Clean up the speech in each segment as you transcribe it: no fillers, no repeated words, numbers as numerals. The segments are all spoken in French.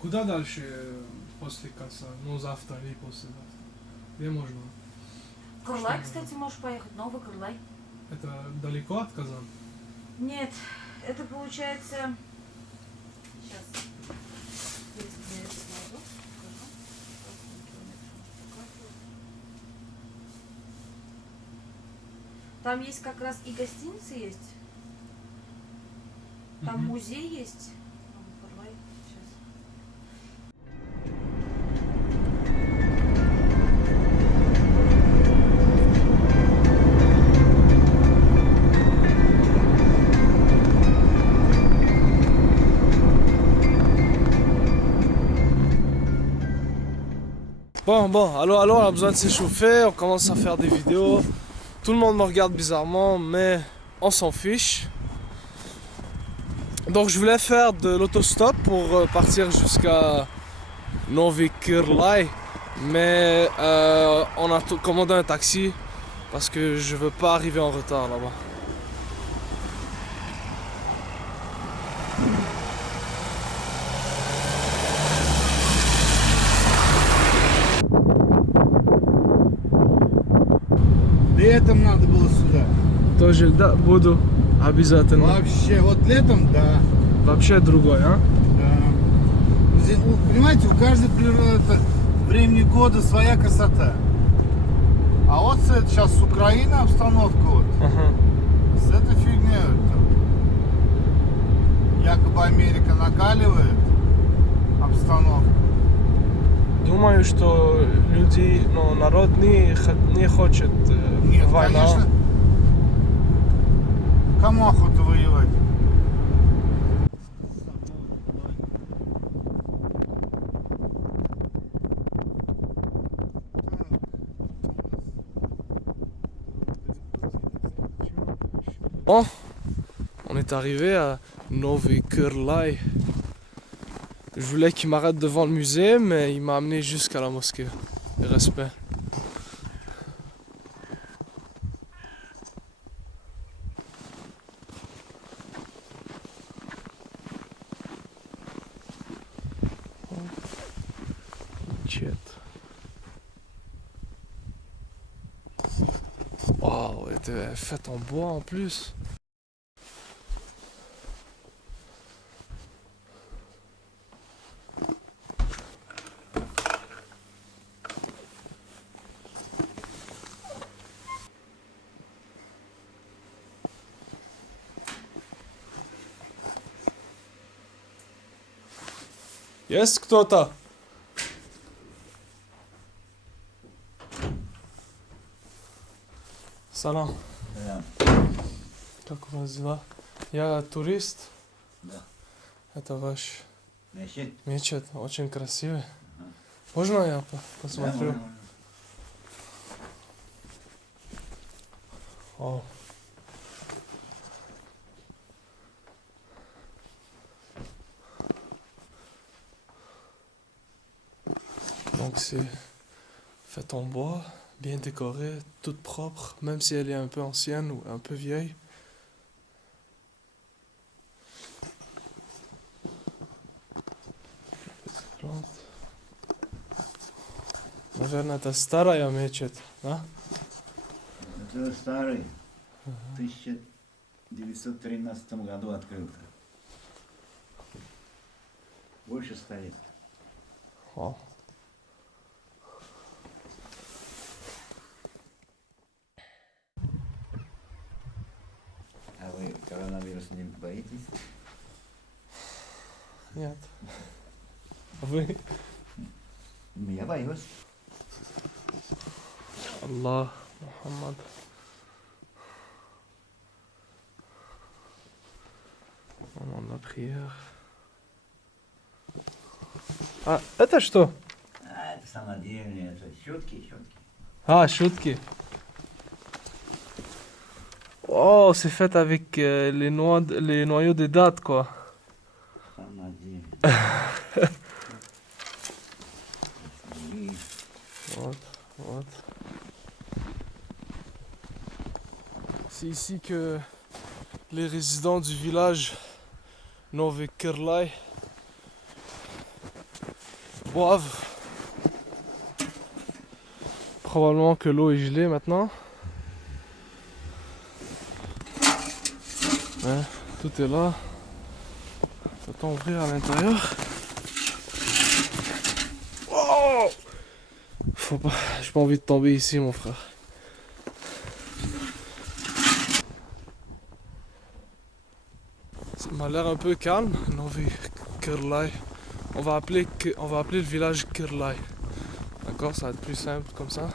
Куда дальше после конца? Ну, завтра или послезавтра? Где можно? Кырлай, Что кстати, можешь поехать. Новый Кырлай. Это далеко от Казани? Нет, это получается... Сейчас. Если я это найду, скажу. Там есть как раз и гостиницы есть. Там музей есть. Кырлай. Сейчас. Bon, allô, on a besoin de s'échauffer, on commence à faire des vidéos. Tout le monde me regarde bizarrement, mais on s'en fiche. Donc je voulais faire de l'autostop pour partir jusqu'à Novi Kırlay, mais on a commandé un taxi parce que je veux pas arriver en retard là-bas. Летом надо было сюда. Тоже, да, буду обязательно. Вообще, вот летом, да. Вообще другой, а? Да. Понимаете, у каждой природы времени года своя красота. А вот это сейчас с Украины обстановка вот. Ага. С этой фигней там, якобы Америка накаливает обстановку. Думаю, что люди, ну, народ не хочет Нет, война. конечно. Кому охота воевать? Bon, on est arrivé à Novi Kırlay. Je voulais qu'il m'arrête devant le musée, mais il m'a amené jusqu'à la mosquée. Respect. Chet. Wow, elle était faite en bois en plus. Есть кто-то? Салам. Да. Как у вас дела? Я турист. Да. Это ваш Значит, мечеть, очень красивый. Можно я посмотрю? да, О. Donc c'est fait en bois, bien décorée, toute propre, même si elle est un peu ancienne ou un peu vieille. Наверное, это старая мечеть, да? это старый. В 1913 году открылся. Больше 100 лет. О. А вы коронавируса не боитесь? Нет. Вы? Я боюсь. Аллах, Мухаммад. Moment de la prière. А, это что? А, это самодельные, это щетки. Ah, шутки. Oh, c'est fait avec les noyaux des dattes, quoi. Самодельные. Вот. C'est ici que les résidents du village Novi Kırlay boivent. Probablement que l'eau est gelée maintenant. Ouais, tout est là. Peut-on ouvrir à l'intérieur? Oh! Faut pas, j'ai pas envie de tomber ici, mon frère. Ça m'a l'air un peu calme, Novi Kirlay. On va appeler le village Kirlay. D'accord, ça va être plus simple comme ça.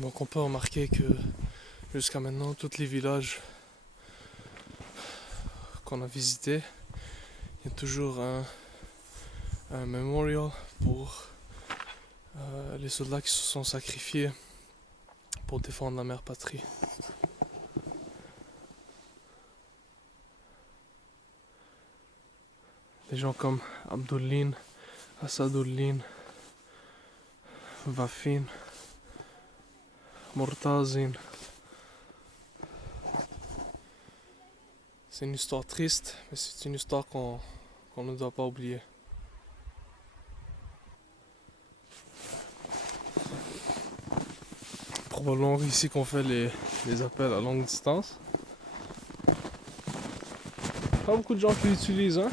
Donc on peut remarquer que jusqu'à maintenant, tous les villages qu'on a visités, il y a toujours un memorial pour les soldats qui se sont sacrifiés pour défendre la mère patrie. Des gens comme Abdullin, Assadullin, Vafin, Murtazin. C'est une histoire triste, mais c'est une histoire qu'on ne doit pas oublier. Probablement ici qu'on fait les appels à longue distance. Pas beaucoup de gens qui l'utilisent, hein?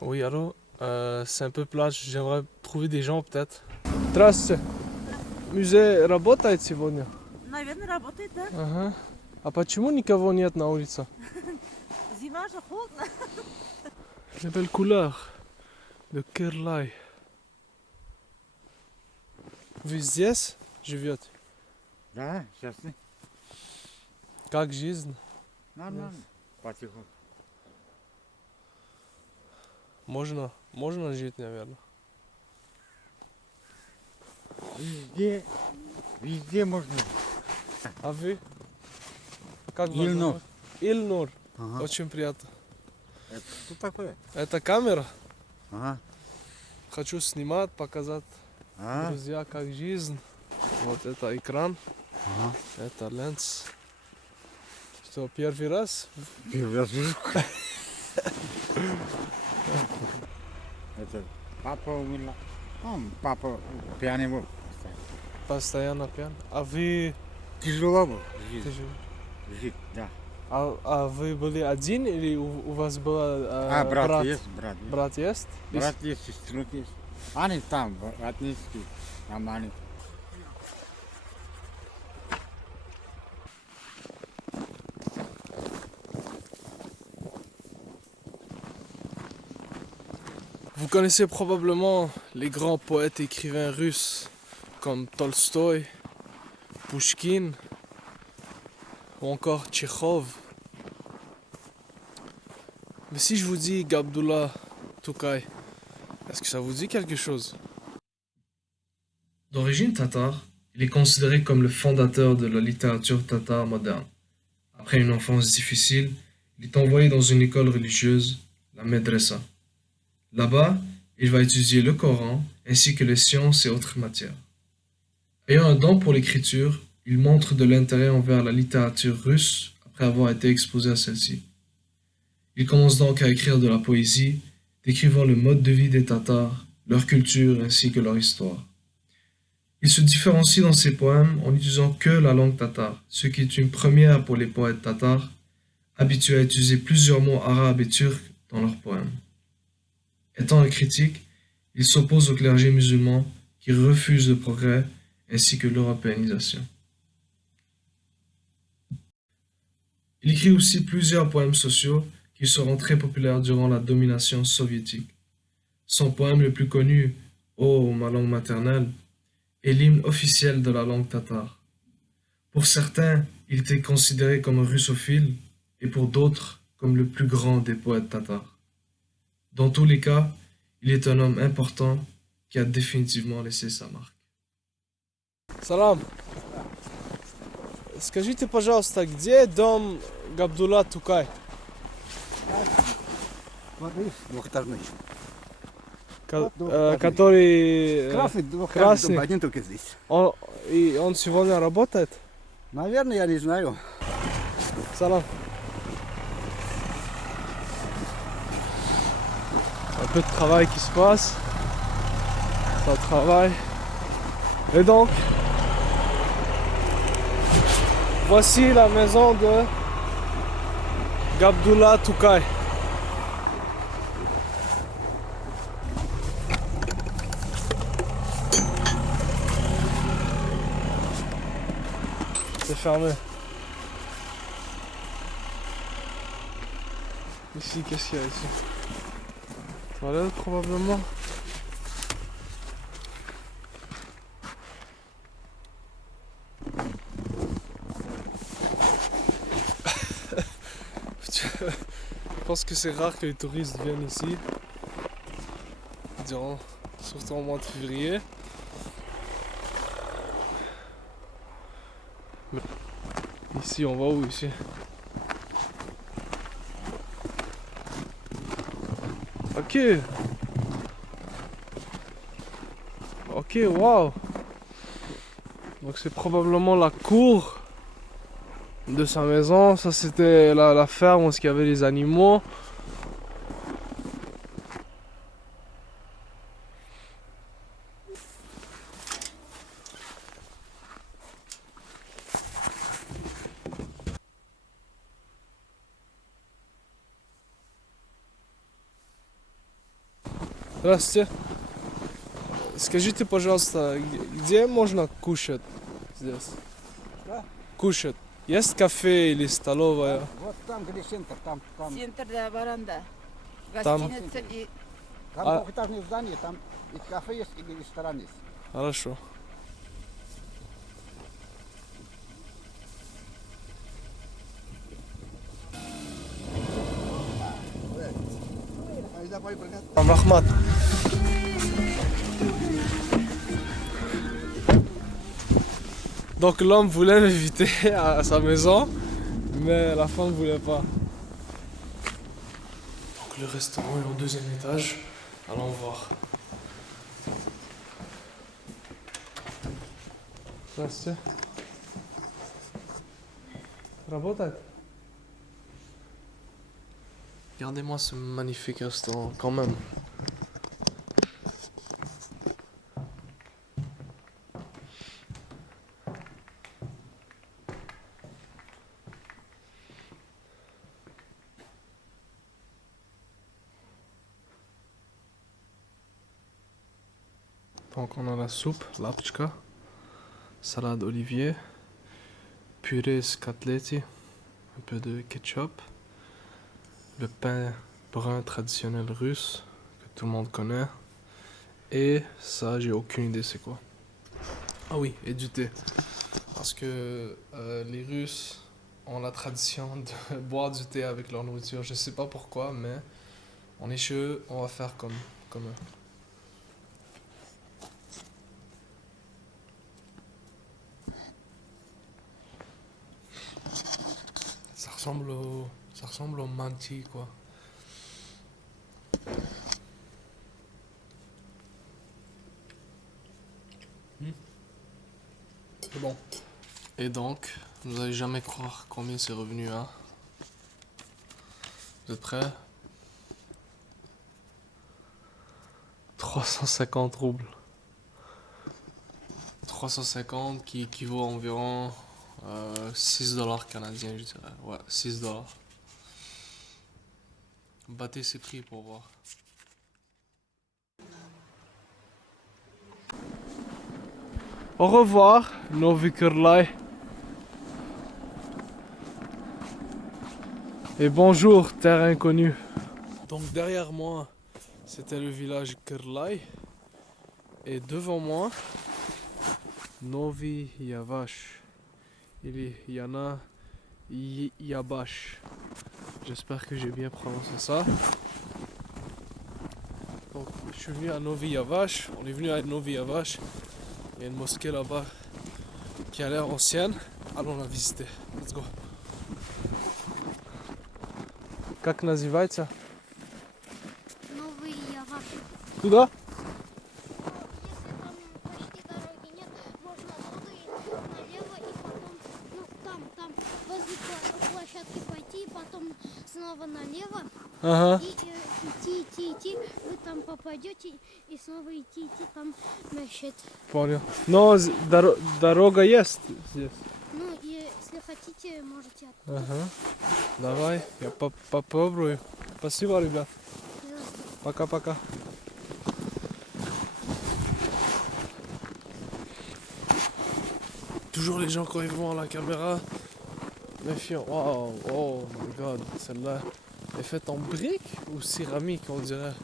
Oui, allô? C'est un peu plat, j'aimerais trouver des gens peut-être. Здравствуйте. Музей работает сегодня? Наверное, работает, да? Ага. А почему никого нет на улице? Зима же холодно. Les belles couleurs de Kirlay. Вы здесь живете? Да, сейчас не. Как жизнь? Нормально. Потихоньку. Можно жить, наверное. Везде можно. А вы? Как вас Ильнур. зовут? Ильнур. Ага. Очень приятно. Это что такое? Это камера. Ага. Хочу снимать, показать А? друзья, как жизнь. Вот это экран, Ага. это ленс. Что, первый раз? Первый раз вижу. Это папа умер. Папа пьяный был. Постоянно пьян. А вы... Тяжело был Ты жизнь. же- Жить, да. А вы были один или у вас был Брат есть, брат есть. Брат есть? Брат есть, сестру есть. Они там, отнесли. Там они. Vous connaissez probablement les grands poètes et écrivains russes comme Tolstoï, Pushkin ou encore Tchekhov. Mais si je vous dis Gabdullah Tokay, est-ce que ça vous dit quelque chose? D'origine tatare, il est considéré comme le fondateur de la littérature tatare moderne. Après une enfance difficile, il est envoyé dans une école religieuse, la Medresa. Là-bas, il va étudier le Coran ainsi que les sciences et autres matières. Ayant un don pour l'écriture, il montre de l'intérêt envers la littérature russe après avoir été exposé à celle-ci. Il commence donc à écrire de la poésie, décrivant le mode de vie des Tatars, leur culture ainsi que leur histoire. Il se différencie dans ses poèmes en n'utilisant que la langue tatare, ce qui est une première pour les poètes tatars, habitués à utiliser plusieurs mots arabes et turcs dans leurs poèmes. Étant un critique, il s'oppose au clergé musulman qui refuse le progrès ainsi que l'européanisation. Il écrit aussi plusieurs poèmes sociaux qui seront très populaires durant la domination soviétique. Son poème le plus connu, Oh, ma langue maternelle, est l'hymne officiel de la langue tatare. Pour certains, il était considéré comme un russophile et pour d'autres comme le plus grand des poètes tatars. Dans tous les cas, il est un homme important qui a définitivement laissé sa marque. Salam. Скажите, пожалуйста, где дом Габдулла Тукай? Вот видишь, двухэтажный. Который Красный двухэтажный красный. дом, один только здесь. Он сегодня работает? Наверное, я не знаю. Salam. Un peu de travail qui se passe. Ça travaille. Et donc, voici la maison de Gabdullah Tукай. C'est fermé. Ici, qu'est-ce qu'il y a ici? Toilette probablement. Je pense que c'est rare que les touristes viennent ici. Durant, surtout au mois de février. Ici, on va où ici? Ok. Ok, waouh. Donc c'est probablement la cour de sa maison. Ça c'était la ferme où il y avait les animaux. Здравствуйте. Скажите, пожалуйста, где можно кушать здесь? Что? Кушать. Есть кафе или столовая? Вот там, где центр, там Центр, да, баранда. Там. Гостиница и... двухэтажное здание, там и кафе есть, и ресторан есть. Хорошо. Rahmat. Donc l'homme voulait m'inviter à sa maison, mais la femme ne voulait pas. Donc le restaurant est au deuxième étage. Allons voir. Здравствуйте. Работает? Regardez-moi ce magnifique restaurant quand même. Donc on a la soupe, lapchka, salade olivier, purée scatletti, un peu de ketchup, le pain brun traditionnel russe que tout le monde connaît, et ça j'ai aucune idée c'est quoi. Ah oui, et du thé, parce que les Russes ont la tradition de boire du thé avec leur nourriture, je sais pas pourquoi, mais on est chez eux, on va faire comme eux. Ça ressemble au manti quoi. C'est bon. Et donc, vous allez jamais croire combien c'est revenu, hein. Vous êtes prêts? 350 roubles. 350 qui équivaut à environ 6 dollars canadiens, je dirais. Ouais, 6 dollars. Battez ces prix pour voir. Au revoir, Novi Kırlay. Et bonjour, terre inconnue. Donc derrière moi, c'était le village Kırlay. Et devant moi, Novi Yavaş. Il y en a Yabash. J'espère que j'ai bien prononcé ça. Donc je suis venu à Novi Yavaş. On est venu à Novi Yavaş. Il y a une mosquée là-bas qui a l'air ancienne. allons la visiter. Let's go. Как называется? Новый Яваш. Туда? Если там почти дороги нет, можно оттуда идти налево и потом, ну там возле площадки пойти, и потом снова налево Ага. и идти, вы там попадете и снова идти, там мечеть. Понял. Но дорога есть здесь. Ну, если хотите, можете оттуда. Ага. Давай, я попробую. Спасибо, ребят. Пожалуйста. Пока-пока. Toujours les gens quand ils vont à la caméra. Méfiant. Wow, oh my god, celle-là est faite en brique ou céramique, on dirait.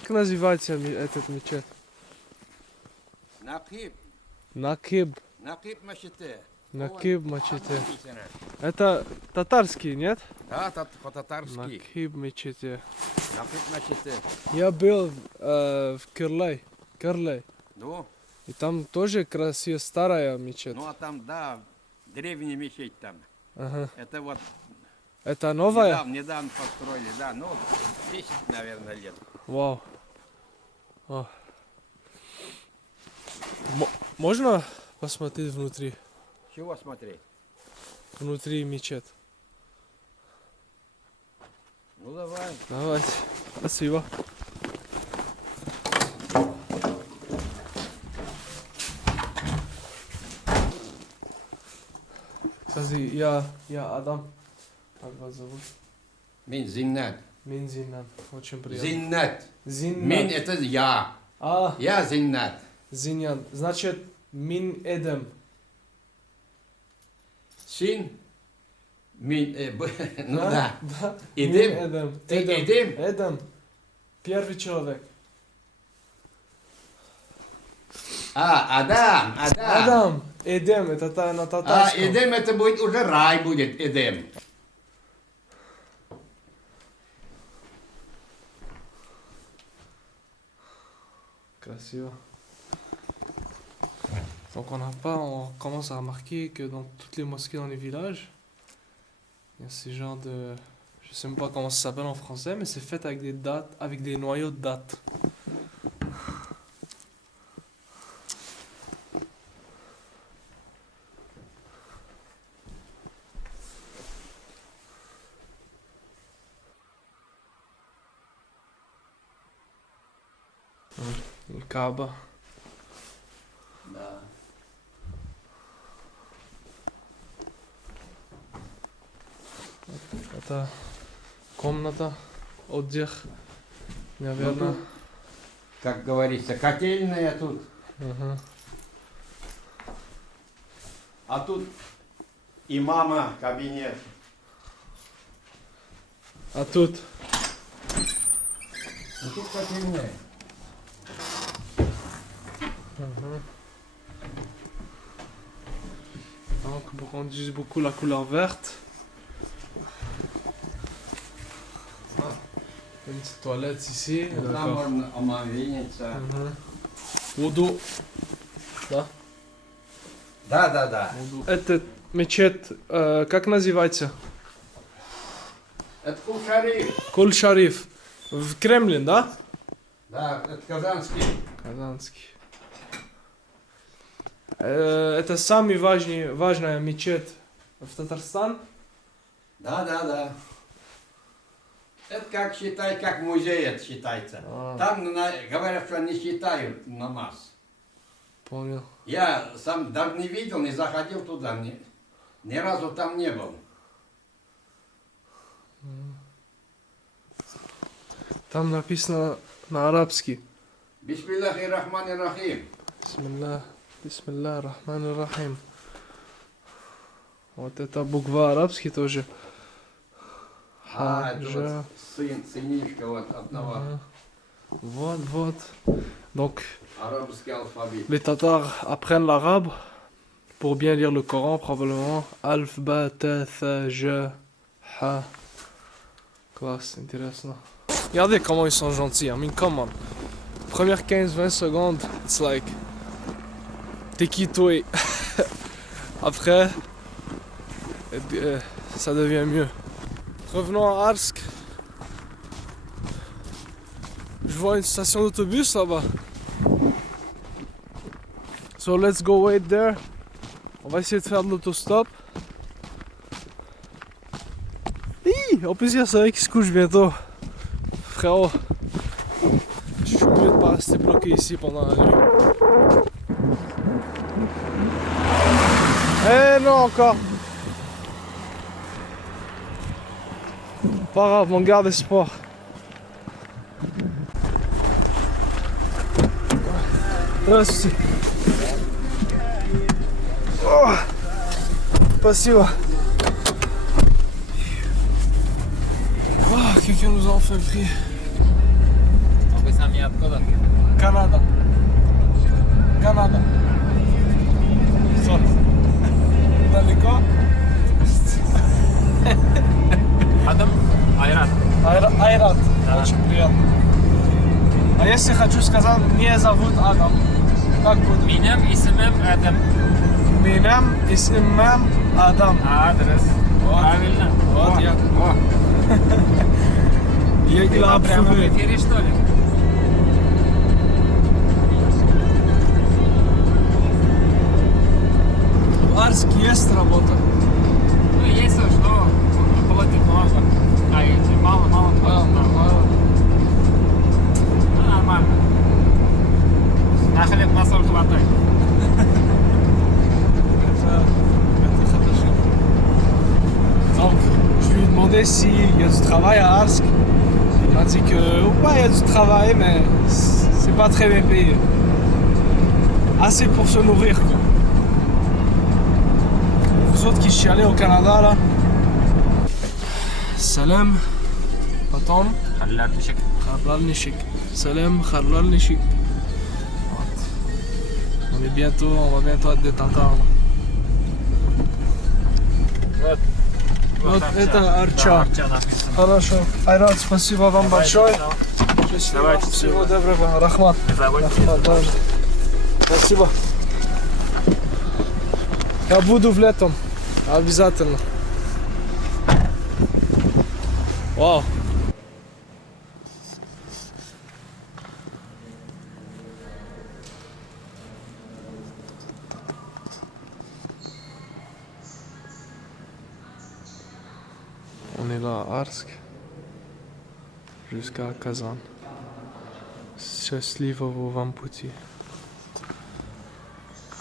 Как называется этот мечеть? Накиб. Накиб. Накиб Мачете. Накиб мечети. Это татарский, нет? Да, по-татарски. Накиб мечети. Накиб Мачете. Я был в Кырлай. Ну, И там тоже красивая старая мечеть. ну а там, да, древняя мечеть там. Ага. Это вот Это новая? недавно построили, да, ну, 10, наверное, лет. Вау. О. Можно посмотреть внутри? Чего смотреть? Внутри мечеть. Ну, давай. Давайте. Спасибо. Кстати, я Адам. Как вас зовут? Мин Зиннат. Мин Зиннат. Очень приятно. Зиннат. Зиннат. Мин это я. А, Я Зиннат. Зиньян. Значит, Мин Эдем. Син. Мин, ну да. Да. Эдем? Мин Эдем. Ты Эдем? Эдем. Первый человек. Адам. Адам. Эдем. Это на А, татарском. Эдем это будет уже рай будет, Эдем. Красиво. Donc on commence à remarquer que dans toutes les mosquées dans les villages, il y a ces genres de... Je sais même pas comment ça s'appelle en français, mais c'est fait avec des dattes, avec des noyaux de dattes. Le Kaaba. Да. Это комната, отдых, наверное. Ну, как говорится, котельная тут. Ага. А тут и мама кабинет. А тут А тут котельная. donc on utilise beaucoup la couleur verte. Une petite toilette ici. Там D'accord. можно омовениться. Wudu. Да? Да. Этот мечеть, как называется? Это Кул-Шариф. Куль-Шариф. В Кремлин, да? Да, это Казанский. Казанский. Это самый важная мечеть в Татарстан. Да. Это как считай, как музей это считается. А. Там говорят, что не считают намаз. Понял. Я сам даже не видел, не заходил туда, ни разу там не был. Там написано на арабский. Бисмиллахи рахмани рахим. Бисмилlah. Bismillah ar-Rahman ar-Rahim. Вот это буква арабский тоже. Это Хаджа. вот сынишка вот одного. Вот. Donc, Арабский алфавит. les Tatars apprennent l'arabe pour bien lire le Coran, probablement. Alf, ba, ta, tha, ja, ha. Classe, intéressant. Regardez comment ils sont gentils. I mean, come on. Première 15-20 secondes, it's like. T'es qui toi? Après, ça devient mieux. Revenons à Arsk. Je vois une station d'autobus là-bas. So let's go wait there. On va essayer de faire de l'autostop. Hi, en plus il y a soleil qui se couche bientôt. Frérot, je suis mieux de pas rester bloqué ici pendant la nuit. Eh non encore. Pas grave, on garde espoir. Здравствуйте. О, спасибо. Oh, quelqu'un nous a enfin pris. Вы сами откуда? Канада. Канада. Что? Далеко? Адам Айрат. Айрат. Очень приятно. А если хочу сказать, меня зовут Адам, как будет? Минем исмем Адам. Минем исмем Адам. Адрес. Правильно. Вот я. Я Ты прямо в эфире, что ли? В Арске есть работа. Ну, есть то, что платить много. А эти мало платят. Ну, нормально. На хлеб на соль хватает. Donc, je lui ai demandé s'il y a du travail à Arsk. Il m'a dit que, ouais, il y a du travail, mais c'est pas très bien payé. Assez pour se nourrir, quoi. Vous autres qui chialez au Canada, là. Salam, Paton, Халлар бишек. Kharlal Nishik. Salam, Kharlal Nishik. On va bientôt être des Tatars. Вот это Арча. Арча написано. Хорошо. Айрат, спасибо вам большое. Счастливо. Давайте, Всего доброго. Рахмат. Не забудьте. Рахмат, даже. Спасибо. Я буду в летом. Обязательно. Вау. On est là à Arsk jusqu'à Kazan. Счастливого вам пути.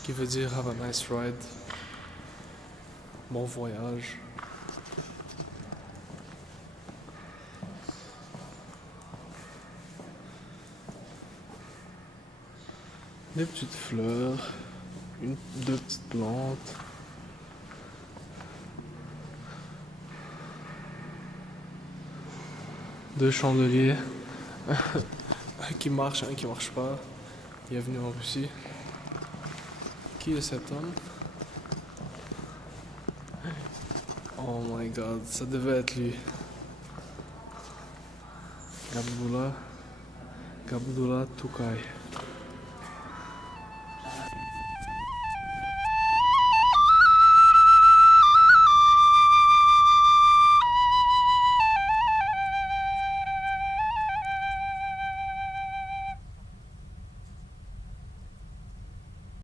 Qui veut dire have a nice ride. Bon voyage. Des petites fleurs, deux petites plantes. Deux chandeliers. Un qui marche, un qui marche pas. Bienvenue en Russie. Qui est cet homme? Oh my god, ça devait être lui. Gabdullah Tukay.